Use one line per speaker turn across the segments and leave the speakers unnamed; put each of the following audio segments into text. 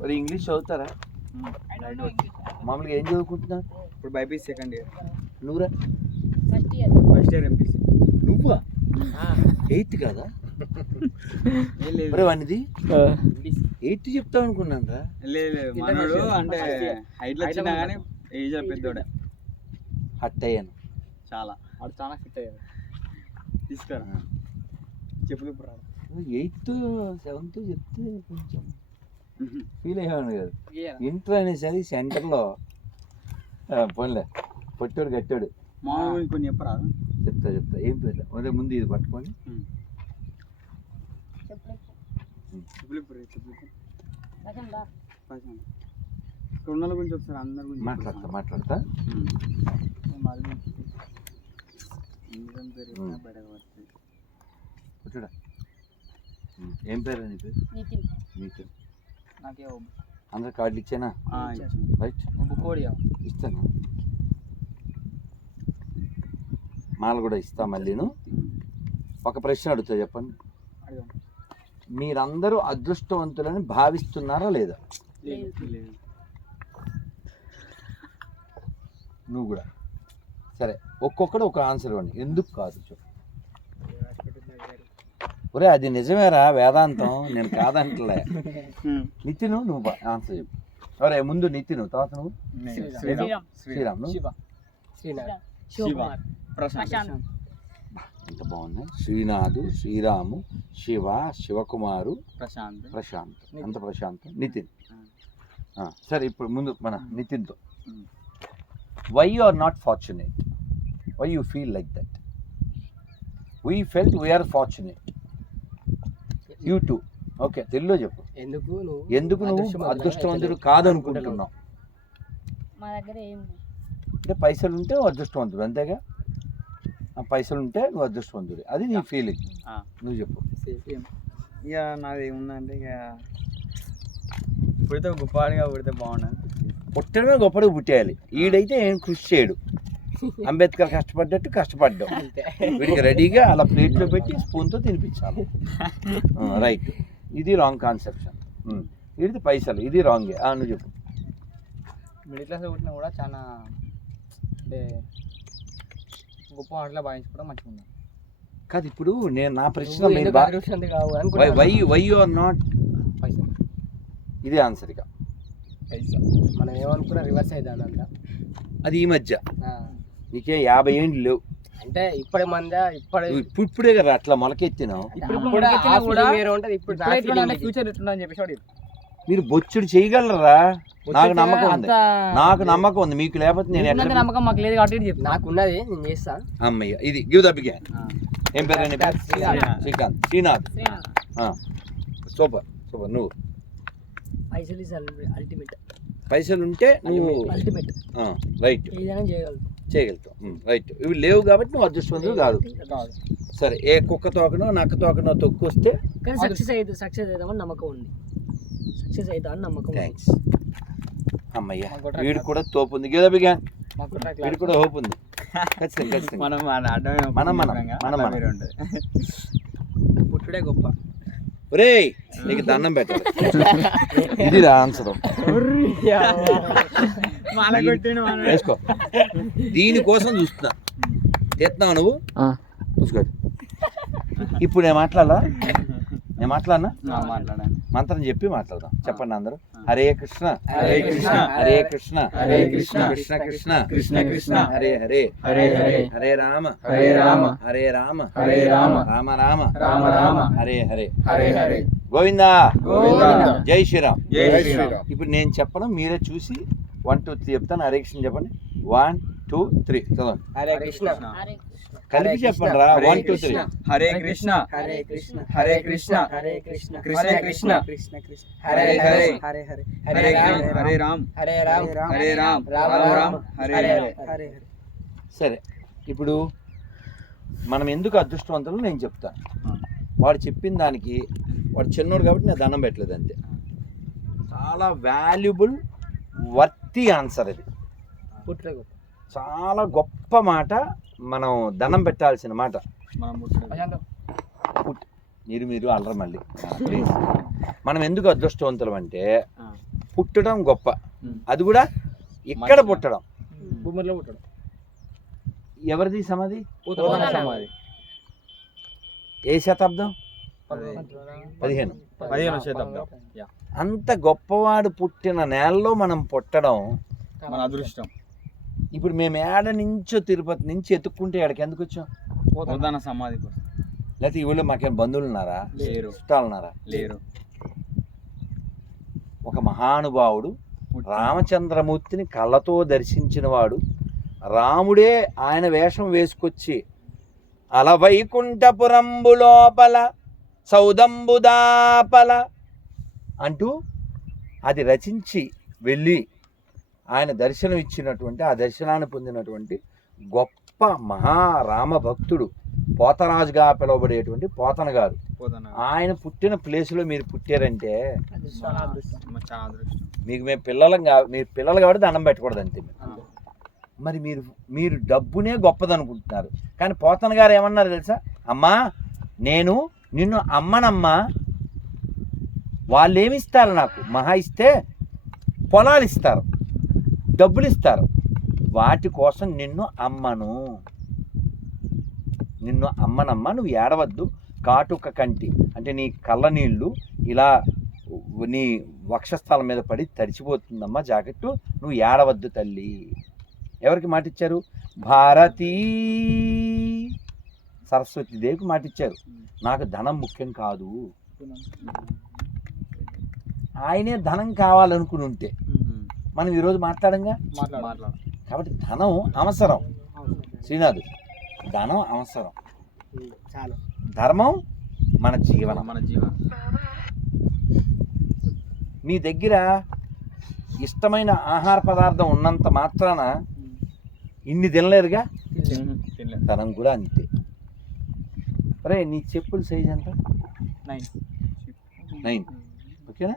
మరి ఇంగ్లీష్ చదువుతారా? మామూలుగా ఏం చదువుకుంటున్నా
ఇప్పుడు బైపీసీ సెకండ్ ఇయర్.
నువ్వురా?
First year
first year MPC
నువ్వా? ఎయిత్ కదా? వానిది ఎయిత్ చెప్తావు అనుకున్నాను రా
లేదు అంటే హైట్ వచ్చినా కానీ ఏజ్ పెద్దోడే.
హట్ అయ్యాను.
చాలా. వాడు చాలా ఫిట్ అయ్యాడు. తీసుకురా. చెప్పులు ఇప్పుడు
ఎయిత్ సెవెంత్ చెప్తే కొంచెం ఫీల్ అయ్యాను కదా. ఇంటర్ అనేసరి సెంటర్లో పోన్లే పొట్టాడు కట్టాడు
మామూలు కొన్ని చెప్పరా
చెప్తా చెప్తా. ఏం పేర్లే అదే ముందు ఇది పట్టుకొని.
రుణాల గురించి ఒకసారి అందరి గురించి
మాట్లాడతా మాట్లాడతా.
మాది గురించి ఎందుకని పేరు చెప్పినా బయటకు వస్తుంది
కూర్చోడా ఏం పేరు నీ పేరు?
నితిన్.
నీకు
నాకే
అందరు కార్డులు ఇచ్చానా? రైట్.
బుక్
ఇస్తాను. మాల కూడా ఇస్తా మళ్ళీను. ఒక ప్రశ్న అడుగుతా చెప్పండి. మీరందరూ అదృష్టవంతులని భావిస్తున్నారా లేదు. నువ్వు కూడా. సరే ఒక్కొక్కడు ఒక ఆన్సర్ ఇవ్వండి. ఎందుకు కాదు చెప్పు. ఒరే అది నిజమేరా వేదాంతం. నేను కాదంటలే. నితిను నువ్వు ఆన్సర్ చెప్పు. ఒరే ముందు నితిను తర్వాత నువ్వు?
శ్రీరామ్.
శ్రీరామ్. నువ్వు. ఎంత బాగున్నాయి శ్రీనాథు శ్రీరాము శివ శివకుమారు
ప్రశాంత్.
ప్రశాంత్. అంత ప్రశాంత్? నితిన్. ఆ, సరే ఇప్పుడు ముందు మన నితిన్తో. Why you are not fortunate why you feel like that we felt we are fortunate you too okay తెలుగులో చెప్పు.
ఎందుకు నువ్వు
ఎందుకు నువ్వు
అదృష్టవంతుడు
కాదనుకుంటున్నావు?
మా దగ్గర ఏం.
అంటే పైసలు ఉంటే నువ్వు అదృష్టవంతుడు అంతేగా? ఆ పైసలు ఉంటే నువ్వు అదృష్టవంతుడు. అది నీ ఫీలింగ్. నువ్వు చెప్పు.
ఇక నాది ఏముందంటే ఇక పుడితే గొప్పవాడిగా పుడితే బాగుండదు.
పుట్టడమే గొప్పడికి పుట్టేయాలి. ఈడైతే ఏం కృషి చేయడు. అంబేద్కర్ కష్టపడ్డట్టు కష్టపడ్డాం. వీడికి రెడీగా అలా ప్లేట్లో పెట్టి స్పూన్తో తినిపించాలి. రైట్ ఇది రాంగ్ కాన్సెప్షన్ ఇది పైసలు ఇది రాంగే నువ్వు చెప్పు.
మిడిల్ క్లాస్ పుట్టినా కూడా చాలా అంటే గొప్ప ఆటలో భావించుకోవడం మంచిగా ఉంది.
కాదు ఇప్పుడు నేను నా ప్రశ్న why. Why you are not ఇదే ఆన్సర్ ఇక.
పైసా మనం ఏమనుకున్నా రివర్స్ అవుతాను
అది ఈ మధ్య. నీకే యాభై ఏండ్లు లేవు.
అంటే ఇప్పటి మంద
ఇప్పుడు ఇప్పుడే కదా అట్లా మొలకెత్తినావు. మీరు బొచ్చుడు చేయగలరా? నాకు నమ్మకం ఉంది. నాకు నమ్మకం ఉంది. మీకు లేకపోతే నేను ఎట్లా
నమ్మకం మాకు లేదు కాబట్టి చెప్పు.
నాకున్నది నేను చేస్తా.
అమ్మయ్య ఇది గివ్ ద బిగాన్ ఏం పేరు. శ్రీకాంత్. శ్రీనాథ్. సూపర్. సూపర్. నువ్వు.
పైసలు ఇస్ అల్టిమేట్
పైసలు ఉంటే నువ్వు
అల్టిమేట్
రైట్.
ఏదైనా చేయగలరు
చేయగలుగుతావు. రైట్ ఇవి లేవు కాబట్టి నువ్వు అదృష్టవంతుడు కాదు. సరే ఏ కుక్క తోకనో నక్క తోకనో తొక్కు వస్తే
కానీ సక్సెస్ అయితే సక్సెస్ అవుతామని నమ్మకం ఉంది. సక్సెస్ అవుతామని నమ్మకం.
థ్యాంక్స్ అమ్మయ్య వీడు కూడా తోపు ఉంది. గివ్ ద బిగాన్ వీడు కూడా హోప్ ఉంది. ఖచ్చితంగా ఖచ్చితంగా.
మనం మన
మనం మనం.
పుట్టుడే గొప్ప.
ఒరేయ్ నీకు దండం పెట్టాలి. ఇది ఆన్సర్. వేసుకో. దీనికోసం చూస్తున్నా. తెస్తున్నావు నువ్వు? చూసుకోండి ఇప్పుడు నేను మాట్లాడాలా? నేను మాట్లాడనా?
ఆ, మాట్లాడాను
మంత్రం చెప్పి మాట్లాడదాం. చెప్పండి అందరూ. హరే కృష్ణ.
హరే కృష్ణ,
హరే కృష్ణ.
హరే కృష్ణ,
కృష్ణ కృష్ణ.
కృష్ణ కృష్ణ,
హరే హరే.
హరే హరే,
హరే రామ.
హరే రామ,
హరే రామ.
హరే రామ,
రామ రామ.
రామ రామ,
హరే హరే.
హరే హరే.
గోవిందా.
గోవిందా.
జై శ్రీరామ్.
జై శ్రీరామ్.
ఇప్పుడు నేను చెప్పడం మీరే చూసి వన్ టూ త్రీ చెప్తాను హరే కృష్ణ చెప్పండి వన్ టూ త్రీ చదవండి
హరే కృష్ణ
హరే
కలిపి చెప్పండి రా one two three
Krishna, Hare Krishna
Hare Krishna
Hare Krishna
Hare Krishna
Krishna Krishna,
Krishna Krishna
Hare Hare,
Hare Hare
Hare Ram Hare Ram
Hare Ram
Hare Ram
Rama
Hare
Hare
సరే ఇప్పుడు మనం ఎందుకు అదృష్టవంతులు నేను చెప్తాను వాడు చెప్పిన దానికి వాడు చిన్నోడు కాబట్టి నేను దండం పెట్టలేదు అంతే చాలా వాల్యుబుల్ వర్తి ఆన్సర్ ఇది. చాలా గొప్ప మాట మనం దండం పెట్టాల్సిన మాట. మీరు మీరు అల్లరి మళ్ళీ. ప్లీజ్ మనం ఎందుకు అదృష్టవంతులం అంటే. పుట్టడం గొప్ప. అది కూడా ఇక్కడ. పుట్టడం.
భూమిలో పుట్టాడు.
ఎవరిది సమాధి?
సమాధి.
ఏ శతాబ్దం. పదిహేను.
పదిహేను. శతాబ్దం.
అంత గొప్పవాడు పుట్టిన నేలలో మనం పుట్టడం
మన అదృష్టం.
ఇప్పుడు మేము ఏడ నుంచో తిరుపతి నుంచి ఎత్తుక్కుంటే ఎక్కడికి ఎందుకు వచ్చాం?
సమాధి కోసం.
లేకపోతే ఈ ఊళ్ళో మాకేం బంధువులు ఉన్నారా?
లేరు.
చుట్టాలు ఉన్నారా
లేరు.
ఒక మహానుభావుడు రామచంద్రమూర్తిని కళ్ళతో దర్శించిన వాడు రాముడే ఆయన వేషం వేసుకొచ్చి అలవైకుంఠపురంబు లోపల సౌదంబుదాపల అంటూ అది రచించి వెళ్ళి ఆయన దర్శనం ఇచ్చినటువంటి ఆ దర్శనాన్ని పొందినటువంటి గొప్ప మహారామ భక్తుడు పోతరాజుగా పిలువబడేటువంటి పోతన గారు.
పోతాన
ఆయన పుట్టిన ప్లేస్లో మీరు పుట్టారంటే మీకు మేము పిల్లలం కా మీరు పిల్లలు కాబట్టి దండం పెట్టకూడదు అంతే. మరి మీరు మీరు డబ్బునే గొప్పదనుకుంటున్నారు. కానీ పోతన గారు ఏమన్నారు తెలుసా? అమ్మా నేను నిన్ను అమ్మనమ్మా వాళ్ళు ఏమి ఇస్తారు నాకు? మహా ఇస్తే పొలాలు ఇస్తారు డబ్బులు ఇస్తారు వాటి కోసం నిన్ను అమ్మను. నిన్ను అమ్మనమ్మ నువ్వు ఏడవద్దు. కాటుక కంటి అంటే నీ కళ్ళ నీళ్ళు ఇలా నీ వక్షస్థలం మీద పడి తడిచిపోతుందమ్మా జాకెట్టు. నువ్వు ఏడవద్దు తల్లి. ఎవరికి మాట ఇచ్చారు భారతీ సరస్వతి దేవికి మాట ఇచ్చారు నాకు ధనం ముఖ్యం కాదు. ఆయనే ధనం కావాలనుకుని ఉంటే. మనం ఈరోజు మాట్లాడంగా?
మాట్లాడు.
మాట్లాడు.
కాబట్టి ధనం అవసరం. శ్రీనాథ్ ధనం అవసరం.
చాలు.
ధర్మం మన జీవనం.
మన జీవనం.
మీ దగ్గర ఇష్టమైన ఆహార పదార్థం ఉన్నంత మాత్రాన ఇన్ని తినలేరుగా? ధనం కూడా అంతే. రే నీ చెప్పుల సైజ్ ఎంత?
నైన్.
నైన్. ఓకేనా?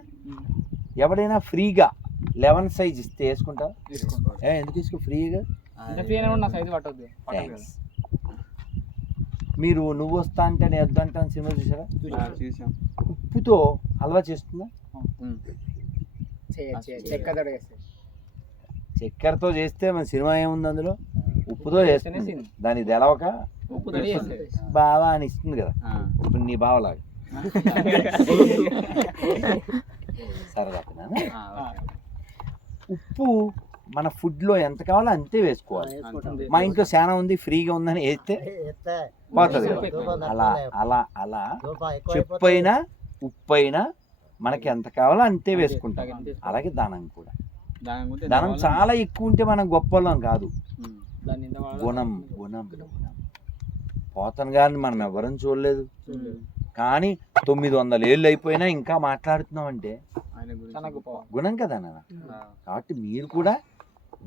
ఎవడైనా ఫ్రీగా లెవెన్ సైజ్ ఇస్తే ఏ ఎందుకు తీసుకో ఫ్రీగా? థ్యాంక్స్ మీరు నువ్వు వస్తా అంటే నేను వద్దు అంటాను సినిమా చూసారా?
చూసాం.
ఉప్పుతో హల్వా చేస్తుందా? చక్కెరతో చేస్తే మన సినిమా ఏముంది అందులో? ఉప్పుతో చేస్తుంది దాన్ని తెలవక బావా అని ఇస్తుంది కదా. ఇప్పుడు నీ బావలాగా. సరదా. ఉప్పు మన ఫుడ్లో ఎంత కావాలో అంతే వేసుకోవాలి. మా ఇంట్లో చాలా ఉంది ఫ్రీగా ఉందని వేస్తే పోతుంది. అలా అలా అలా చెప్పు అయినా ఉప్పు అయినా మనకి ఎంత కావాలో అంతే వేసుకుంటాం. అలాగే దానం కూడా.
దాని
చాలా ఎక్కువ ఉంటే మనం గొప్పలం కాదు. గుణం గుణం గుణం. పోతన్ గారిని మనం ఎవరం చూడలేదు. కానీ తొమ్మిది వందల ఏళ్ళు అయిపోయినా ఇంకా మాట్లాడుతున్నాం అంటే గుణం కదా నాన్న. కాబట్టి మీరు కూడా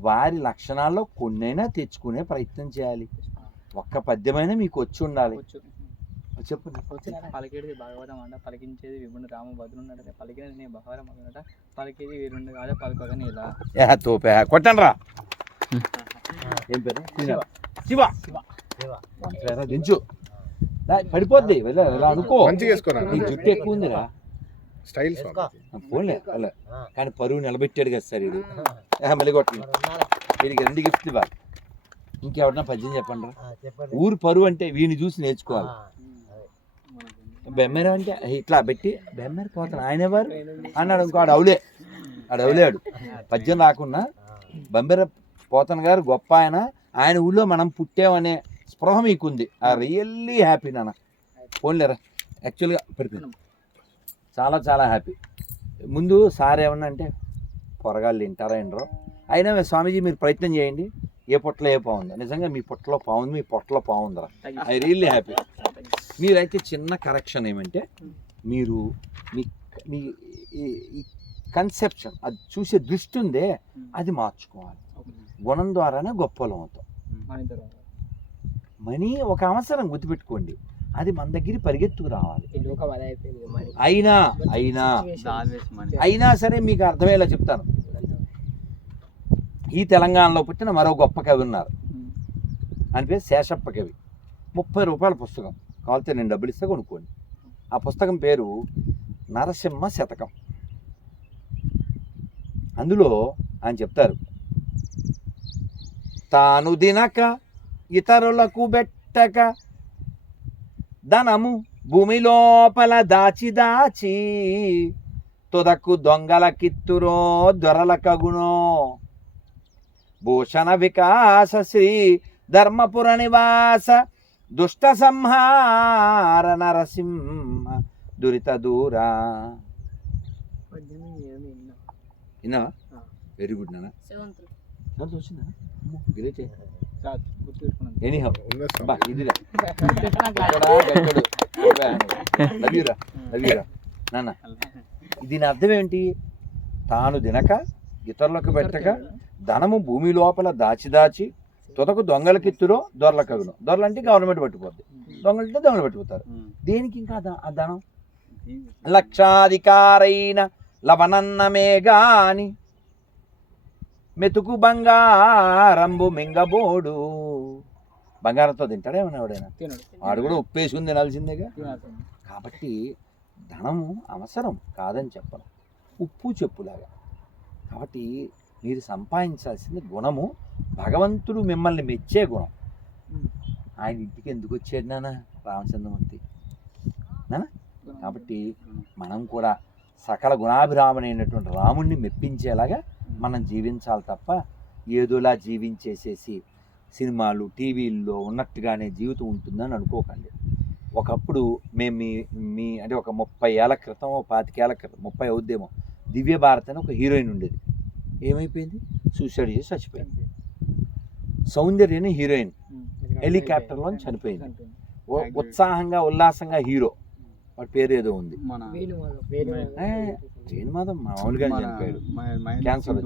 వారి లక్షణాల్లో కొన్నైనా తెచ్చుకునే ప్రయత్నం చేయాలి. ఒక్క పద్యమైనా మీకు వచ్చి ఉండాలి. చెప్పు
పలికేది భాగవతం అంట. పలికించేది విభుని రామ భద్రున్నట పలికినది నీ బహారం అన్నట పలికేది వీరుండి కాదు పలుకగని ఇలా.
తోపే. కొట్టండి రా ఏం పేరు? శివ. శివ. దించు. పడిపోద్ది. ఇలా అనుకో. నీ జుట్టు ఎక్కువ ఉందిరా.
స్టైల్
పోలే పోలే కానీ పరువు నిలబెట్టాడు కదా సార్ ఇది. మళ్ళీ కొట్టండి వీడికి రెండు గిఫ్ట్లు ఇవ్వాలి. ఇంకెవరన్నా పద్యం చెప్పండి రా. ఊరు పరువు అంటే వీడిని చూసి నేర్చుకోవాలి. బెమ్మేర అంటే ఇట్లా పెట్టి బెమ్మేర పోతాను ఆయన ఎవరు? అన్నాడు ఇంకోడు అవులే. ఆడు అవులేడు. పద్యం రాకుండా బెమ్మేర పోతన్ గారు గొప్ప ఆయన. ఆయన ఊళ్ళో మనం పుట్టామనే స్పృహ మీకుంది. ఆ రియల్లీ హ్యాపీ నాన్న. పోన్లేరా? యాక్చువల్గా పడిపోయింది చాలా చాలా హ్యాపీ. ముందు సార్ ఏమన్నా అంటే పొరగాళ్ళు తింటారా ఏంట్రో? అయినా స్వామీజీ మీరు ప్రయత్నం చేయండి. ఏ పొట్టలో ఏ పావుందో నిజంగా మీ పొట్టలో పావుంది మీ పొట్టలో పావుందిరా ఐ రియల్లీ హ్యాపీ. మీరైతే చిన్న కరెక్షన్ ఏమంటే మీరు మీ మీ ఈ కన్సెప్షన్ అది చూసే దృష్టి ఉందే అది మార్చుకోవాలి. గుణం ద్వారానే గొప్పలం అవుతాం
మన
ఒక అవసరం గుర్తుపెట్టుకోండి. అది మన దగ్గర పరిగెత్తుకు రావాలి. అయినా అయినా. అయినా సరే మీకు అర్థమయ్యేలా చెప్తాను. ఈ తెలంగాణలో పుట్టిన మరో గొప్ప కవి ఉన్నారు. ఆయన పేరు శేషప్ప కవి. ముప్పై రూపాయల పుస్తకం. కావాలితే నేను డబ్బులు ఇస్తే కొనుక్కోండి. ఆ పుస్తకం పేరు నరసింహ శతకం. అందులో ఆయన చెప్తారు తాను దినక ఇతరులకు బెట్టక ధనము భూమి లోపల దాచి దాచి తుదకు దొంగల కిత్తురో దొరల కగునో భూషణ వికాస శ్రీ ధర్మపుర నివాస దుష్ట సంహార నరసింహ దురిత దూరా. విన్నా. వెరీ గుడ్ నాన్న. వచ్చిందా? గ్రేట్ ఎనీహౌ
ఉందా సార్?
బా ఇదిరా.
గుర్తుపెట్టుకున్నా
లవ్యూరా లవ్యూరా నాన్న దీని అర్థం ఏంటి? తాను తినక ఇతరులకు పెట్టక ధనము భూమి లోపల దాచి దాచి తుదకు దొంగలకిత్తురో దొరలకగును దొరలంటే గవర్నమెంట్ పట్టుకుపోద్ది దొంగలంటే దొంగలు పట్టుకుపోతారు దేనికి ఇంకా ఆ ధనం? లక్షాధికారైన లవనన్నమే గాని మెతుకు బంగారంబు మింగబోడు. బంగారంతో తింటాడా ఏమన్నా ఎవడైనా?
తినడు.
వాడు కూడా ఉప్పేసి ఉంది తినాల్సిందేగా
తినాలి
కాబట్టి ధనము అవసరం కాదని చెప్పను ఉప్పు చెప్పులాగా. కాబట్టి మీరు సంపాదించాల్సింది గుణము భగవంతుడు మిమ్మల్ని మెచ్చే గుణం. ఆయన ఇంటికి ఎందుకు వచ్చాడు నాన్న? రామచంద్రమూర్తి. కాబట్టి మనం కూడా సకల గుణాభిరామనైనటువంటి రాముణ్ణి మెప్పించేలాగా మనం జీవించాలి తప్ప ఏదోలా జీవించేసేసి సినిమాలు టీవీల్లో ఉన్నట్టుగానే జీవితం ఉంటుందని అనుకోకండి. ఒకప్పుడు మేము మీ మీ అంటే ఒక ముప్పై ఏళ్ళ క్రితం ఓ పాతికేళ్ళ క్రితం ముప్పై అవుద్దేమో దివ్య భారత్ అని ఒక హీరోయిన్ ఉండేది. ఏమైపోయింది? సూసైడ్ చేసి చచ్చిపోయింది. సౌందర్య అని హీరోయిన్. హెలికాప్టర్లో చనిపోయింది. ఉత్సాహంగా ఉల్లాసంగా హీరో. వాడి పేరు ఏదో ఉంది ఏ, వేణుమాధవ్ మామూలుగా చనిపోయాడు.
ఆయన.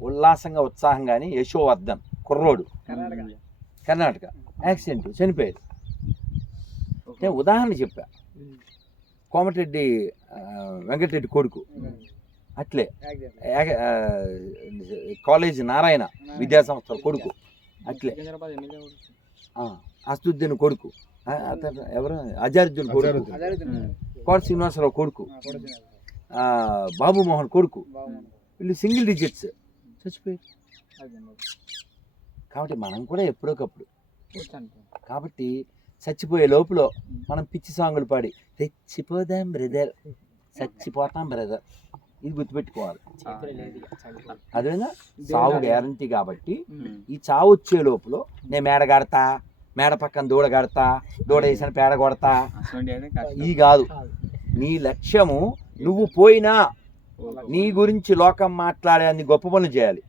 ఉల్లాసంగా యశోవర్ధన్ కుర్రోడు.
కర్ణాటక.
యాక్సిడెంట్ చనిపోయాడు. నేను ఉదాహరణ చెప్పా. కోమటిరెడ్డి వెంకటరెడ్డి కొడుకు. అట్లే. కాలేజ్ నారాయణ విద్యా సంస్థల కొడుకు. అట్లే. అస్తుద్దీన్ కొడుకు. అతను ఎవరు? అజారుద్దీన్ కొడుకు. కోట శ్రీనివాసరావు కొడుకు. ఆ, బాబు మోహన్ కొడుకు. వీళ్ళు సింగిల్ డిజిట్స్. చచ్చిపోయారు. కాబట్టి మనం కూడా ఎప్పుడోకప్పుడు. కాబట్టి చచ్చిపోయే లోపల మనం పిచ్చి సాంగులు పాడి తెచ్చిపోదాం బ్రదర్ చచ్చిపోతాం బ్రదర్. ఇది గుర్తుపెట్టుకోవాలి. అదేనా సావు గ్యారంటీ కాబట్టి ఈ చావు వచ్చే లోపల నేను మేడ కడతా మేడ పక్కన దూడ కడతా దూడ వేసిన పేడ కొడతా. ఈ కాదు. నీ లక్ష్యము నువ్వు పోయినా నీ గురించి లోకం మాట్లాడే అన్ని గొప్ప పనులు చేయాలి.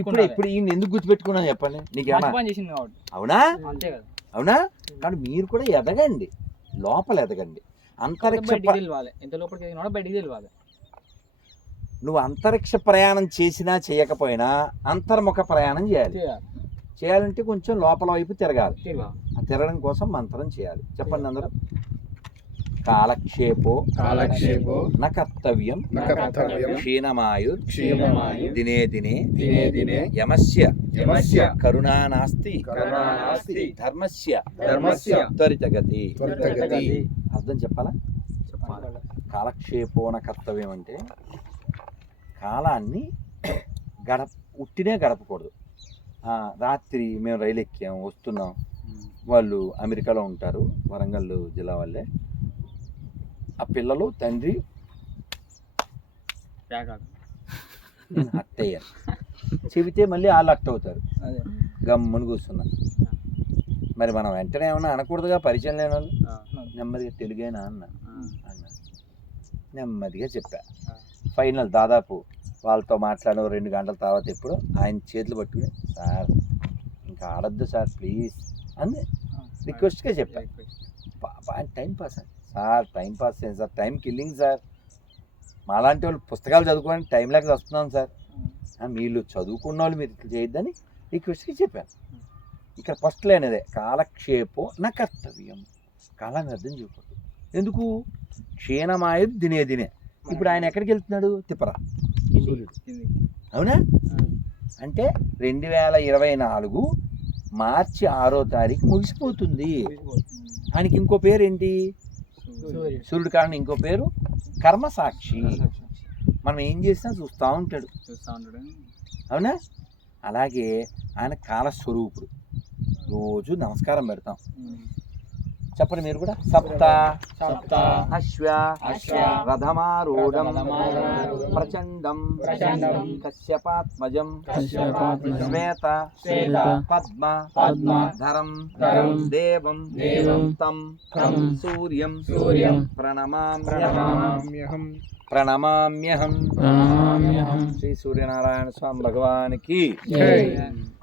ఇప్పుడు ఇప్పుడు ఈయన ఎందుకు గుర్తుపెట్టుకున్నా చెప్పండి?
కాబట్టి.
అవునా?
అంతే కదా.
అవునా? కానీ మీరు కూడా ఎదగండి. లోపల ఎదగండి. అంతరిక్ష
బయటికి తెలియాలి. ఎంత లోపలికి బయటికి తెలియాలి.
నువ్వు అంతరిక్ష ప్రయాణం చేసినా చేయకపోయినా అంతర్ముఖ ప్రయాణం చేయాలి.
చేయాలి.
చేయాలంటే కొంచెం లోపల వైపు తిరగాలి. ఆ తిరగడం కోసం మంత్రం చేయాలి. చెప్పండి అందరూ. కాలక్షేపో
కాలక్షేపో
న కర్తవ్యం
న కర్తవ్యం
క్షీణమాయుర్
క్షీణమాయుర్
దినే దినే
దినే దినే
యమస్య
యమస్య
కరుణా నాస్తి
కరుణా నాస్తి
ధర్మస్య
ధర్మస్య
త్వరితగతి
త్వరితగతి
అర్థం చెప్పాలా?
చెప్పాలి.
కాలక్షేపోన కర్తవ్యం అంటే కాలాన్ని గడప ఉట్టినే గడపకూడదు. రాత్రి మేము రైలు ఎక్కాం వస్తున్నాం. వాళ్ళు అమెరికాలో ఉంటారు వరంగల్ జిల్లా వాళ్ళే. ఆ పిల్లలు తండ్రి అయ్యాను చెబితే మళ్ళీ వాళ్ళు హట్ అవుతారు. గమ్ముని కూర్చున్నా మరి మనం వెంటనే ఏమన్నా అనకూడదుగా పరిచయం లేని వాళ్ళు? నెమ్మదిగా తెలుగేనా అన్న. అన్న. నెమ్మదిగా చెప్పా. ఫైనల్ దాదాపు వాళ్ళతో మాట్లాడిన రెండు గంటల తర్వాత ఎప్పుడు ఆయన చేతులు పట్టుకుని సార్ ఇంకా ఆడద్దు సార్ ప్లీజ్ అని రిక్వెస్ట్గా చెప్పాను టైం పాస్ అండి సార్ టైం పాస్ చేయండి సార్? Time killing sir. మాలాంటి వాళ్ళు పుస్తకాలు చదువుకోవడానికి టైం లేక వస్తున్నాం సార్. మీరు చదువుకున్న వాళ్ళు మీరు ఇట్లా చేయొద్దని రిక్వెస్ట్గా చెప్పాను ఇక్కడ ఫస్ట్ లేనిదే కాలక్షేపో నా కర్తవ్యం. కాలాన్ని అర్థం చేయకూడదు ఎందుకు? క్షీణమాయదు దినే దినే ఇప్పుడు ఆయన ఎక్కడికి వెళ్తున్నాడు? తిప్పరా. అవునా? అంటే రెండు వేల ఇరవై నాలుగు మార్చి ఆరో తారీఖు ముగిసిపోతుంది. ఆయనకి ఇంకో పేరు ఏంటి
సూర్యుడు
కారణం ఇంకో పేరు? కర్మ సాక్షి మనం ఏం చేసినా చూస్తా ఉంటాడు. అవునా? అలాగే ఆయన కాలస్వరూపుడు. రోజు నమస్కారం పెడతాం. చెప్పండి మీరు కూడా. సప్త
సప్త
అశ్వ
అశ్వ
రథమారూఢం ప్రచండం
ప్రచండం
కశ్యపాత్మజం శ్వేత
శ్వేత
పద్మ
పద్మ
ధరం
ధరం
దేవం
దేవం
తం
తం
సూర్యం
సూర్యం
ప్రణమామ్యహం ప్రణమామ్యహం
ప్రణమామ్యహం.
శ్రీ సూర్యనారాయణ స్వామి భగవానికి.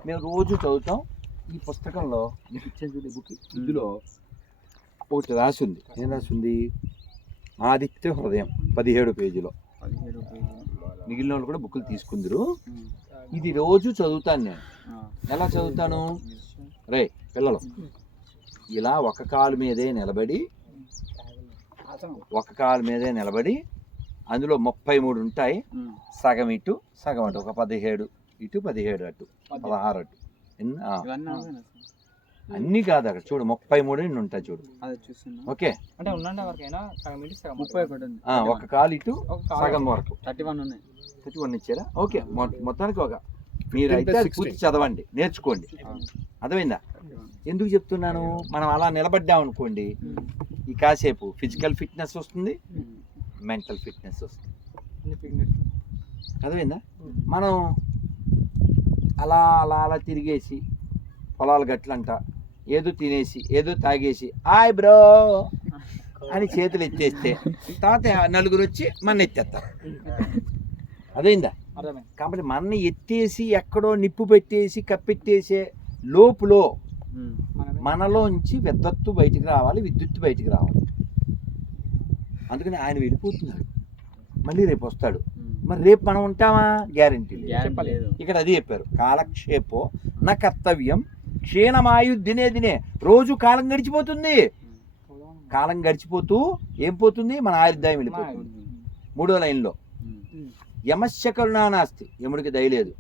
మేము రోజు చదువుతాం ఈ పుస్తకంలో మీకు చూడు ఈ బుక్ ఇందులో ఒకటి రాసి ఉంది ఏం రాసి ఉంది ఆదిత్య హృదయం పదిహేడు పేజీలో. మిగిలిన వాళ్ళు కూడా బుక్కులు తీసుకుందరు. ఇది రోజు చదువుతాను నేను. ఎలా చదువుతాను? రే పిల్లలు. ఇలా ఒక కాలు మీదే నిలబడి ఒక కాలు మీదే నిలబడి అందులో ముప్పై మూడు ఉంటాయి. సగం ఇటు సగం అటు. ఒక పదిహేడు ఇటు పదిహేడు అటు పదహారు అటు. అన్నీ కాదు అక్కడ. చూడు ముప్పై మూడు ఎన్ని ఉంటాయి చూడు. ఓకే?
అంటే ఉన్నంత వరకైనా? సగం ఇంటి సగం
ముప్పై ఒకటి ఉంది.
ఆ, ఒక కాలు ఇటు. సగం వరకు.
థర్టీ వన్ ఉన్నాయి.
ప్రతి వన్ ఇచ్చారా? ఓకే మొత్తానికి ఒక మీరు అయితే అది పూర్తి చదవండి నేర్చుకోండి. అర్థమైందా? ఎందుకు చెప్తున్నాను? మనం అలా నిలబడ్డాం అనుకోండి ఈ కాసేపు ఫిజికల్ ఫిట్నెస్ వస్తుంది మెంటల్ ఫిట్నెస్ వస్తుంది. అర్థమైందా? మనం అలా అలా అలా తిరిగేసి పొలాల గట్లంట ఏదో తినేసి ఏదో తాగేసి హాయ్ బ్రో అని చేతులు ఎత్తేస్తే తర్వాత నలుగురు వచ్చి మన ఎత్తేస్తారు. అదేందా కాబట్టి మన ఎత్తేసి ఎక్కడో నిప్పు పెట్టేసి కప్పెట్టేసే లోపులో మనలోంచి విద్వత్తు బయటికి రావాలి విద్యుత్తు బయటికి రావాలి. అందుకని ఆయన వెళ్ళిపోతున్నాడు. మళ్ళీ రేపు వస్తాడు. మరి రేపు మనం ఉంటామా? గ్యారంటీ ఇక్కడ అది చెప్పారు. కాలక్షేపో నా కర్తవ్యం క్షీణమాయు దినే దినే. రోజు కాలం గడిచిపోతుంది. కాలం గడిచిపోతూ ఏం పోతుంది? మన ఆయుర్దాయం వెళ్ళిపోతుంది. మూడో లైన్లో.
ఉమ్.
యమస్య కరుణానాస్తి యముడికి దయలేదు.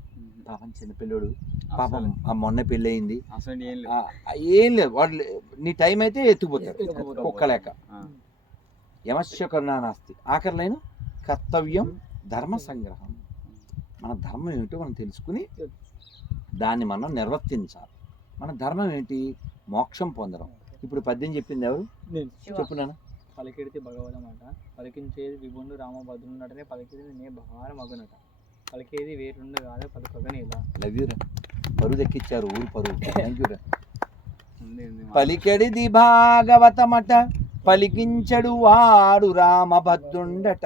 పాపం చిన్నపిల్లడు పాపం ఆ మొన్న పెళ్ళి అయింది
అసలు ఏం లేదు.
లే- నీ టైం అయితే ఎత్తుకుపోతాడు
ఎత్తుకుపోతాడు.
కుక్క లేక
ఆ.
యమస్య కరుణానాస్తి ఆఖరి లైన్. కర్తవ్యం ధర్మ సంగ్రహం. మన ధర్మం ఏమిటో మనం తెలుసుకుని దాన్ని మనం నిర్వర్తించాలి. మన ధర్మం ఏంటి? మోక్షం పొందడం. ఇప్పుడు పద్యం చెప్పింది ఎవరు?
నేను.
చెప్పు నాన్న.
పలికిడితే భగవదమాట. పలికించేది విభుండు రామభద్రునటనే పలికిది నే బహార మగునట. పలికేది వేరుండు కాదే పలుకగని ఇలా.
లవ్ యూ రా. పరువు దక్కిచ్చారు ఊరు పరువు. థ్యాంక్ యూ రా.
ఉంది, ఉంది.
పలికెడిది భాగవతమట పలికించడు వాడు రామభద్రుండట.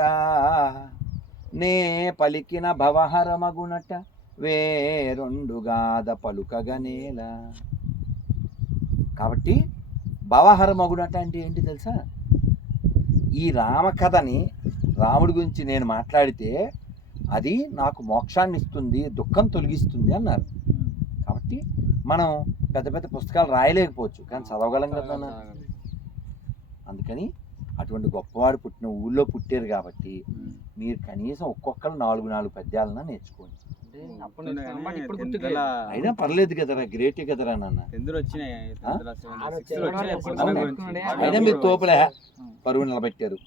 నే పలికిన భవహరమగునట వేరొండుగాద పలుకగనేల కాబట్టి భవహరమగునట అంటే ఏంటి తెలుసా ఈ రామకథని రాముడి గురించి నేను మాట్లాడితే అది నాకు మోక్షాన్ని ఇస్తుంది దుఃఖం తొలగిస్తుంది అన్నారు కాబట్టి మనం పెద్ద పెద్ద పుస్తకాలు రాయలేకపోవచ్చు కానీ చదవగలం కదా. అందుకని అటువంటి గొప్పవాడు పుట్టిన ఊళ్ళో పుట్టారు కాబట్టి. మీరు కనీసం ఒక్కొక్కరు నాలుగు నాలుగు పద్యాలన్నా నేర్చుకోండి అయినా పర్లేదు కదరా గ్రేటే కదరా నాన్న. అయినా మీరు తోపులే. పరువు నిలబెట్టారు.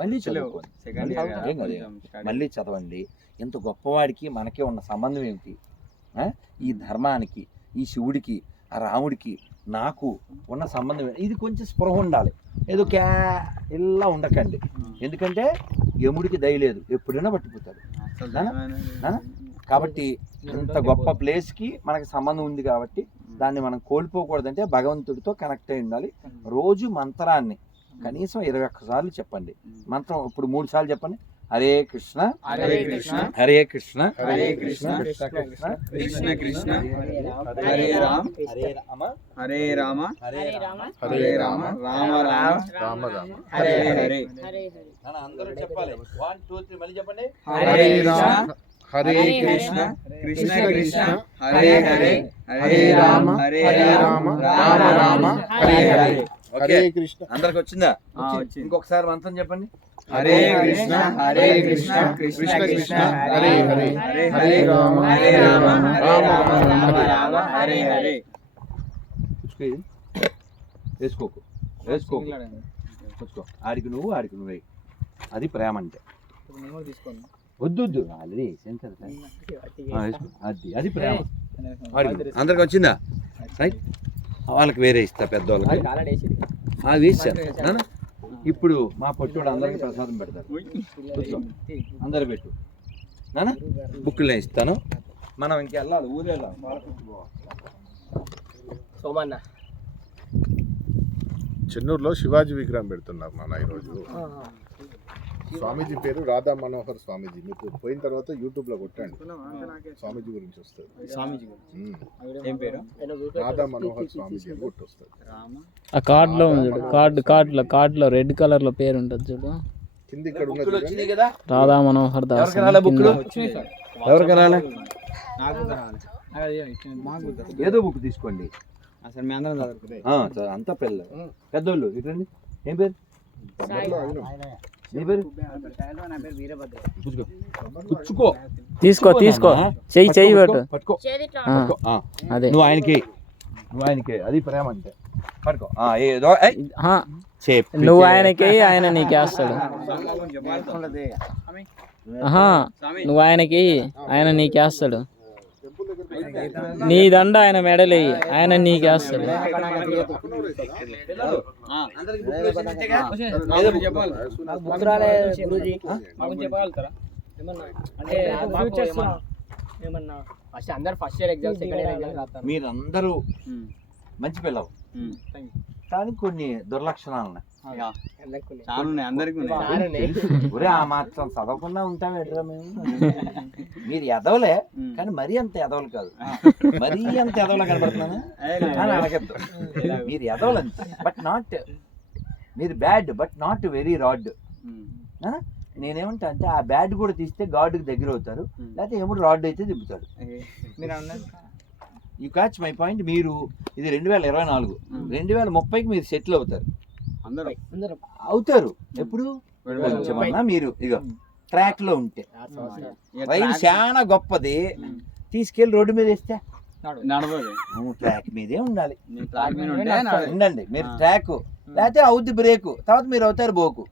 మళ్ళీ చదువుకోండి. మళ్ళీ చదవండి. ఇంత గొప్పవాడికి మనకి ఉన్న సంబంధం ఏమిటి? ఆ? ఈ ధర్మానికి ఈ శివుడికి ఆ రాముడికి నాకు ఉన్న సంబంధం ఏంటి? ఇది కొంచెం స్పృహ ఉండాలి. ఏదో క్యా ఇలా ఉండకండి. ఎందుకంటే యముడికి దయలేదు ఎప్పుడైనా పట్టిపోతాడు? కాబట్టి ఇంత గొప్ప ప్లేస్కి మనకి సంబంధం ఉంది కాబట్టి దాన్ని మనం కోల్పోకూడదంటే భగవంతుడితో కనెక్ట్ అయి ఉండాలి. రోజు మంత్రాన్ని కనీసం ఇరవై ఒక్కసార్లు చెప్పండి. మంత్రం ఇప్పుడు మూడు సార్లు చెప్పండి. హరే కృష్ణ
హరే కృష్ణ
హరే కృష్ణ
హరే కృష్ణ
కృష్ణ కృష్ణ
కృష్ణ కృష్ణ హరే రామ్
హరే రామ
హరే రామ
హరే రామ
రామ
హరే రామ రామ రామ
రామ రామ
హరే హరే
అందరూ చెప్పాలి. వన్ టూ త్రీ మళ్ళీ చెప్పండి.
హరే రామ
హరే
కృష్ణ
కృష్ణ
కృష్ణ హరే హరే హరే రామ హరే రామ రామ రామ హరే హరే
ఓకే
హరే కృష్ణ
అందరికి వచ్చిందా. ఇంకొకసారి మంత్రం చెప్పండి
హరే కృష్ణ హరే కృష్ణ కృష్ణ కృష్ణ హరే హరే హరే రామ హరే రామ రామ రామ రామ హరే హరే.
వేసుకోకు వేసుకోకు పుచ్చుకో ఆడికి నువ్వు ఆడికి నువ్వే అది ప్రేమ అంటే
నేను కూడా తీసుకోను
వద్దు వద్దు ఆల్రెడీ కదా. అది అది ప్రేమ. అందరికి వచ్చిందా? రైట్. వాళ్ళకి వేరే ఇస్తా పెద్దవాళ్ళకి వేసాను? ఇప్పుడు మా పొట్టోడు అందరికి ప్రసాదం పెడతారు అందరు పెట్టు. నాన్న బుక్కులు ఇస్తాను. మనం ఇంకెళ్ళాలి ఊరు వెళ్ళాలి
సోమన్న.
చెన్నూరులో శివాజీ విగ్రహం పెడుతున్నారు నాన్న ఈరోజు. స్వామీజీ పేరు రాధా మనోహర్ స్వామీజీ. మీకు పోయిన తర్వాత యూట్యూబ్లో కొట్టండి. స్వామీజీ గురించి వస్తుంది.
స్వామీజీ. ఏం పేరు?
రాధా మనోహర్ స్వామీజీ అని కొట్టి వస్తుంది
రామ
ఆ కార్డులో ఉంది చూడు. కార్డు కార్డులో కార్డులో రెడ్ కలర్లో పేరు ఉంటుంది చూడు.
కింద ఇక్కడ ఉన్నది
కదా?
రాధా మనోహర్ దాస్
ఎవరికి రాలే
మాకు
ఏదో బుక్ తీసుకోండి.
అసలు మీ అందరం
అంతా పిల్ల. పెద్దోళ్ళు ఇటండి ఏం పేరు? పుచ్చుకో.
తీసుకో తీసుకో. చెయ్యి చెయ్యి పెట్టు.
పట్టుకో.
అదే.
నువ్వు ఆయనకి నువ్వు ఆయనకి అది ప్రేమ అంటే. పట్టుకో. ఆ, ఏదో చెప్పి
నువ్వు
చే-
ఆయనకి ఆయన నీకేస్తాడు నువ్వు ఆయనకి ఆయన నీకేస్తాడు నీ దండ ఆయన మెడలేయి ఆయన నీకేస్తాడు
మీరందరూ మంచి పిల్లవు కానీ కొన్ని దుర్లక్షణాలు ఉన్నాయి. ఒరే ఆ మాత్రం చదవకుండా ఉంటాం ఎట్రా మేము? మీరు ఎదవలే కానీ మరీ అంత ఎదవలు కాదు. మరీ అంత ఎదవలా కనబడుతున్నాను అడగద్దు. మీరు ఎదవలు అంతే బట్ నాట్ మీరు bad but not very rad నేనేమంటా అంటే ఆ బ్యాడ్ కూడా తీస్తే గాడ్కి దగ్గర అవుతారు లేకపోతే ఏముడు రాడ్ అయితే దింపుతాడు.
మీరు అన్నారు
యూ క్యాచ్ మై పాయింట్ మీరు ఇది రెండు వేల ఇరవై నాలుగు. రెండు వేల ముప్పైకి మీరు సెటిల్ అవుతారు.
అందరూ.
అవుతారు. ఎప్పుడు? కొంచెమన్నా మీరు ఇక ట్రాక్లో ఉంటే. రైలు చాలా గొప్పది. తీసుకెళ్ళి రోడ్డు మీద వేస్తే? ట్రాక్ మీదే ఉండాలి. ఉండండి. మీరు. ట్రాక్. లేకపోతే అవుద్ది బ్రేక్. తర్వాత మీరు అవుతారు బోకు.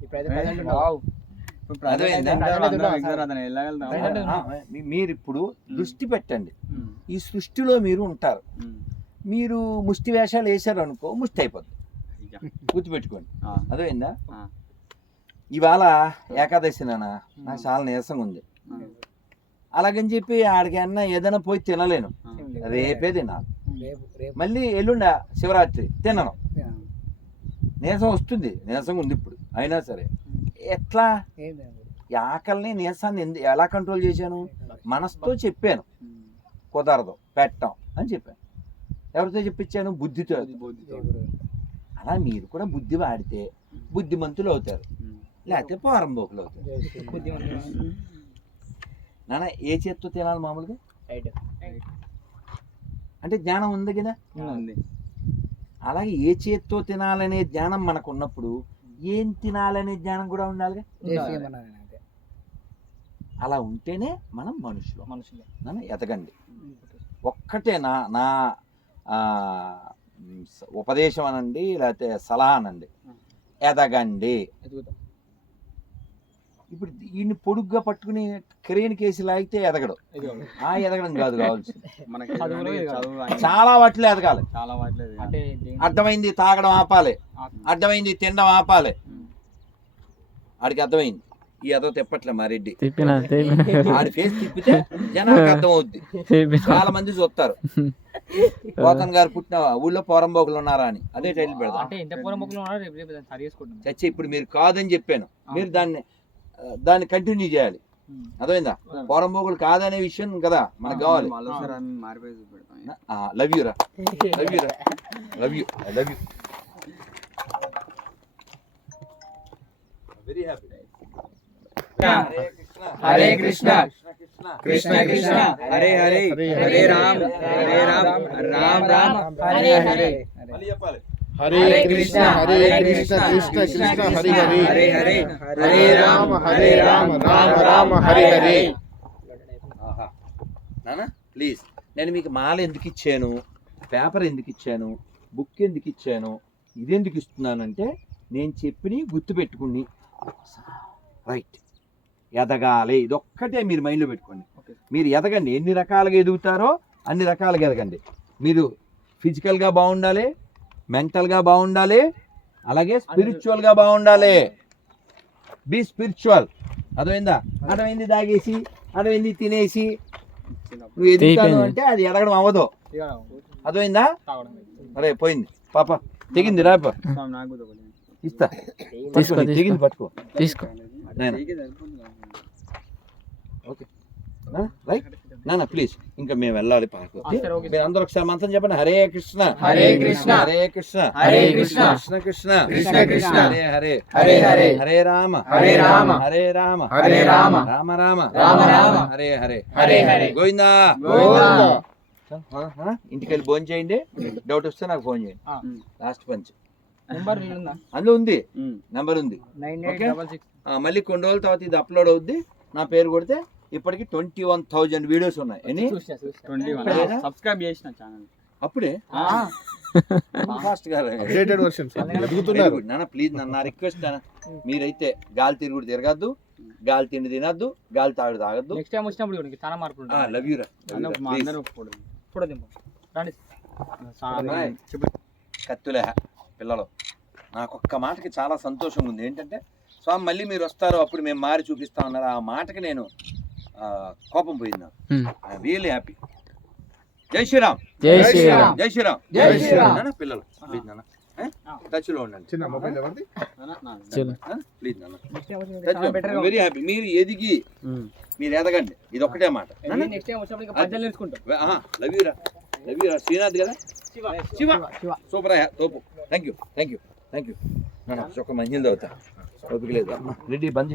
మీరు ఇప్పుడు దృష్టి పెట్టండి ఈ సృష్టిలో మీరు ఉంటారు మీరు ముష్టి వేషాలు వేశారు అనుకో ముష్టి అయిపోద్ది గుర్తుపెట్టుకోండి
ఆ.
ఇవాళ ఏకాదశి నాన్న నాకు చాలా నీరసంగా ఉంది అలాగని చెప్పి ఆడికి అన్న ఏదైనా పోయి తినలేను రేపే తినాలి మళ్ళీ ఎల్లుండ శివరాత్రి తినను నీరసం వస్తుంది నీరసంగా ఉంది ఇప్పుడు అయినా సరే ఎట్లా? ఆకలిని నీరసాన్ని ఎలా కంట్రోల్ చేశాను? మనసుతో చెప్పాను. కుదరదు పెట్టాం అని చెప్పాను. ఎవరితో చెప్పించాను బుద్ధితో అలా మీరు కూడా బుద్ధి వాడితే బుద్ధిమంతులు అవుతారు. లేకపోతే పోరంబోకులు అవుతారు. నాన్న ఏ చేత్తో తినాలి మామూలుగా? అంటే జ్ఞానం ఉంది కదా? అలాగే ఏ చేత్తో తినాలనే జ్ఞానం మనకు ఉన్నప్పుడు ఏం తినాలనే జ్ఞానం కూడా ఉండాలిగా? అలా ఉంటేనే మనం మనుషులు.
మనుషులే.
నాన్న ఎదగండి. ఒక్కటే నా నా ఉపదేశం అనండి లేకపోతే సలహా అనండి ఎదగండి. ఇప్పుడు ఈయన్ని పొడుగ్గా పట్టుకుని క్రేన్ కేసి లాగితే ఎదగడు. ఆ ఎదగడం కాదు కావాల్సింది
మనకి
చాలా వాటిలో ఎదగాలి.
చాలా
దేని-
అర్థమైంది? తాగడం ఆపాలి. అర్థమైంది? తినడం ఆపాలి. ఆడికి అర్థమైంది. ఈ ఎదో తిప్పట్లే మా రెడ్డి. ఆడి ఫేస్ తిప్పితే జనానికి అర్థం అవుద్ది చాలా మంది చూస్తారు. పోతన్ గారు పుట్టిన ఊళ్ళో పోరంబోకులు ఉన్నారా అని. అదే టైటిల్ పెడదాం.
అంటే ఎంత పూర్వం మొక్కలు ఉన్నారో? రేపు రేపు దాన్ని సరి చేసుకుంటాం.
చచ్చి ఇప్పుడు మీరు కాదని చెప్పాను. మీరు దాన్ని దాన్ని కంటిన్యూ చేయాలి. అర్థమైందా? పోరంబోకులు కాదనే విషయం కదా మనకు కావాలి. లవ్ యూ రా. లవ్ యూ రా. Love you I love you very happy
Hare Krishna
Krishna
Krishna. Krishna Hare Hare. Hare Ram. Hare Ram. Ram Ram. Hare Hare.
మళ్ళీ చెప్పాలి.
హరే కృష్ణ హరే కృష్ణ కృష్ణ కృష్ణ హరి హరి
హరే హరే
హరే రామ హరే రామ రామ రామ హరి హరి
ఆహా. నానా ప్లీజ్ నేను మీకు మాల ఎందుకు ఇచ్చాను? పేపర్ ఎందుకు ఇచ్చాను? బుక్ ఎందుకు ఇచ్చాను? ఇది ఎందుకు ఇస్తున్నానంటే నేను చెప్పినవి గుర్తుపెట్టుకుని రైట్ ఎదగాలి. ఇదొక్కటే మీరు మైండ్లో పెట్టుకోండి. మీరు ఎదగండి. ఎన్ని రకాలుగా ఎదుగుతారో అన్ని రకాలుగా ఎదగండి. మీరు ఫిజికల్గా బాగుండాలి మెంటల్గా బాగుండాలి అలాగే స్పిరిచువల్గా బాగుండాలి. Be spiritual. అర్థమైందా? అర్థమైంది? దాగేసి అర్థమైంది? తినేసి. నువ్వు ఎదుగుతాను. అంటే అది ఎదగడం అవ్వదు. అర్థమైందా? అరే పోయింది. పాప తెగింది రాప. ఇస్తా. తెగింది. పట్టుకో.
తీసుకో.
ఓకే. రైట్. నాన్న ప్లీజ్ ఇంకా మేము వెళ్ళాలి పార్కు. మీరు అందరూ ఒకసారి మంత్రం చెప్పండి హరే కృష్ణ
హరే కృష్ణ.
హరే కృష్ణ
హరే కృష్ణ.
కృష్ణ కృష్ణ
కృష్ణ కృష్ణ.
హరే హరే
హరే హరే.
హరే రామ
హరే రామ.
హరే రామ
హరే రామ.
రామ రామ
రామ రామ.
హరే హరే
హరే హరే.
గోవిందా
గోవిందా.
ఆ, ఆ, ఇంటికి వెళ్ళి ఫోన్ చేయండి డౌట్ వస్తే నాకు ఫోన్ చేయండి
ఆ.
లాస్ట్ పంచ్
నెంబర్ ఉందా
అందులో ఉంది. నెంబర్ ఉంది మళ్ళీ కొన్ని రోజుల తర్వాత ఇది అప్లోడ్ అవుద్ది నా పేరు కొడితే ఇప్పటికి ట్వంటీ వన్ థౌజండ్ వీడియోస్ ఉన్నాయి. ఎన్ని?
సబ్స్క్రైబ్ చేసిన. ఛానల్
అప్పుడే? ఫాస్ట్ గా
అప్డేటెడ్ వర్షన్ ఎదుగుతున్నారు.
నాన్న ప్లీజ్ నన్ను నా రిక్వెస్ట్ నాన్న. మీరైతే గాలి తిరుగుడు తిరగద్దు గాలి తిండి తినద్దు గాలి తాగుడు తాగద్దు.
నెక్స్ట్ టైం వచ్చినప్పుడు చాలా మార్పులు ఉంటాయి.
లవ్ యూ రా.
రండి.
కత్తులే పిల్లలు. నాకు ఒక్క మాటకి చాలా సంతోషంగా ఉంది. ఏంటంటే స్వామి మళ్ళీ మీరు వస్తారు అప్పుడు మేము మారి చూపిస్తాం అన్నారు? ఆ మాటకి నేను కోపం పోయింది నాకు. రియల్లీ హ్యాపీ జై శ్రీరామ్.
జై శ్రీరామ్.
జై శ్రీరామ్.
జై శ్రీరామ్.
పిల్లలు. ప్లీజ్ నాన్న. టచ్లో ఉండండి.
చిన్న మొబైల్ ఎవరిది?
ప్లీజ్ నాన్న. వెరీ హ్యాపీ మీరు ఎదిగి మీరు ఎదగండి. ఇది ఒక్కటే మాట. లవ్ యూ రా. లవ్ యూ రా. శ్రీనాథ్ కదా?
శివ.
శివ.
శివ.
సూపర్ అయ్యా. తోపు. Thank you thank you thank you ఒక మంచిది అవుతా ఓపిక లేదు. రెడ్డి బంద్